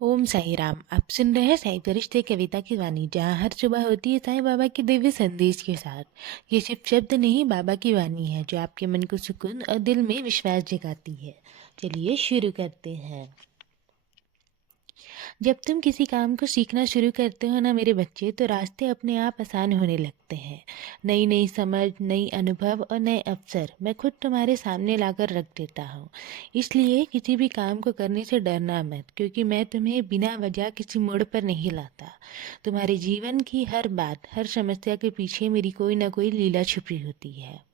ओम साई राम। आप सुन रहे हैं साई रिश्ते कविता की वाणी, जहाँ हर सुबह होती है साईं बाबा के दिव्य संदेश के साथ। ये सिर्फ शब्द नहीं, बाबा की वाणी है जो आपके मन को सुकून और दिल में विश्वास जगाती है। चलिए शुरू करते हैं। जब तुम किसी काम को सीखना शुरू करते हो ना मेरे बच्चे, तो रास्ते अपने आप आसान होने लगते हैं। नई नई समझ, नई अनुभव और नए अवसर मैं खुद तुम्हारे सामने लाकर रख देता हूँ। इसलिए किसी भी काम को करने से डरना मत, क्योंकि मैं तुम्हें बिना वजह किसी मोड़ पर नहीं लाता। तुम्हारे जीवन की हर बात, हर समस्या के पीछे मेरी कोई ना कोई लीला छुपी होती है।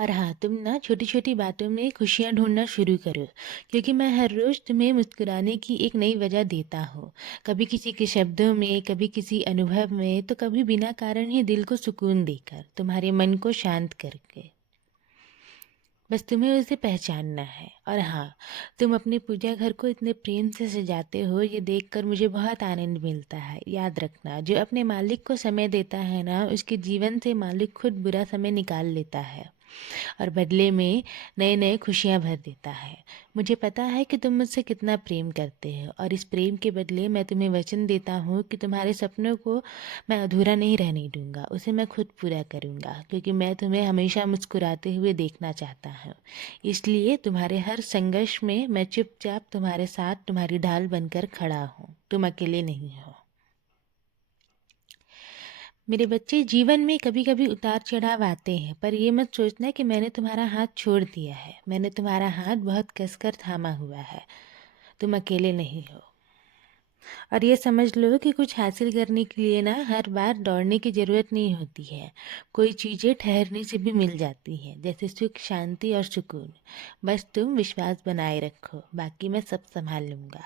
और हाँ, तुम ना छोटी छोटी बातों में खुशियाँ ढूंढना शुरू करो, क्योंकि मैं हर रोज़ तुम्हें मुस्कुराने की एक नई वजह देता हूँ। कभी किसी के शब्दों में, कभी किसी अनुभव में, तो कभी बिना कारण ही दिल को सुकून देकर, तुम्हारे मन को शांत करके। बस तुम्हें उसे पहचानना है। और हाँ, तुम अपने पूजा घर को इतने प्रेम से सजाते हो, ये देखकर मुझे बहुत आनंद मिलता है। याद रखना, जो अपने मालिक को समय देता है ना, उसके जीवन से मालिक खुद बुरा समय निकाल लेता है और बदले में नए नए खुशियाँ भर देता है। मुझे पता है कि तुम मुझसे कितना प्रेम करते हो, और इस प्रेम के बदले मैं तुम्हें वचन देता हूँ कि तुम्हारे सपनों को मैं अधूरा नहीं रहने दूंगा, उसे मैं खुद पूरा करूँगा, क्योंकि मैं तुम्हें हमेशा मुस्कुराते हुए देखना चाहता हूँ। इसलिए तुम्हारे हर संघर्ष में मैं चुपचाप तुम्हारे साथ, तुम्हारी ढाल बनकर खड़ा हूँ। तुम अकेले नहीं हो। मेरे बच्चे, जीवन में कभी कभी उतार चढ़ाव आते हैं, पर ये मत सोचना कि मैंने तुम्हारा हाथ छोड़ दिया है। मैंने तुम्हारा हाथ बहुत कसकर थामा हुआ है। तुम अकेले नहीं हो। और ये समझ लो कि कुछ हासिल करने के लिए ना हर बार दौड़ने की ज़रूरत नहीं होती है। कोई चीज़ें ठहरने से भी मिल जाती हैं, जैसे सुख, शांति और सुकून। बस तुम विश्वास बनाए रखो, बाकी मैं सब संभाल लूँगा।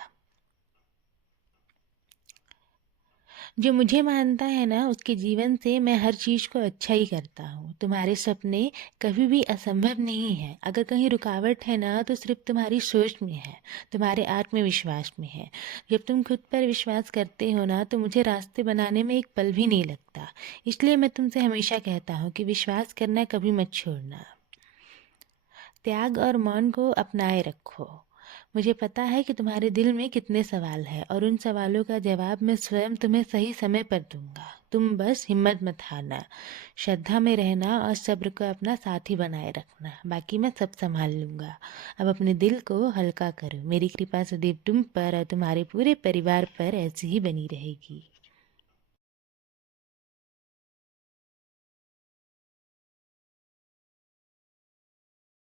जो मुझे मानता है ना, उसके जीवन से मैं हर चीज़ को अच्छा ही करता हूँ। तुम्हारे सपने कभी भी असंभव नहीं है। अगर कहीं रुकावट है ना, तो सिर्फ तुम्हारी सोच में है, तुम्हारे आत्मविश्वास में है। जब तुम खुद पर विश्वास करते हो ना, तो मुझे रास्ते बनाने में एक पल भी नहीं लगता। इसलिए मैं तुमसे हमेशा कहता हूँ कि विश्वास करना कभी मत छोड़ना। त्याग और मौन को अपनाए रखो। मुझे पता है कि तुम्हारे दिल में कितने सवाल हैं, और उन सवालों का जवाब मैं स्वयं तुम्हें सही समय पर दूंगा। तुम बस हिम्मत मत हारना, श्रद्धा में रहना और सब्र को अपना साथी बनाए रखना। बाकी मैं सब संभाल लूंगा। अब अपने दिल को हल्का करो। मेरी कृपा सदैव तुम पर और तुम्हारे पूरे परिवार पर ऐसी ही बनी रहेगी।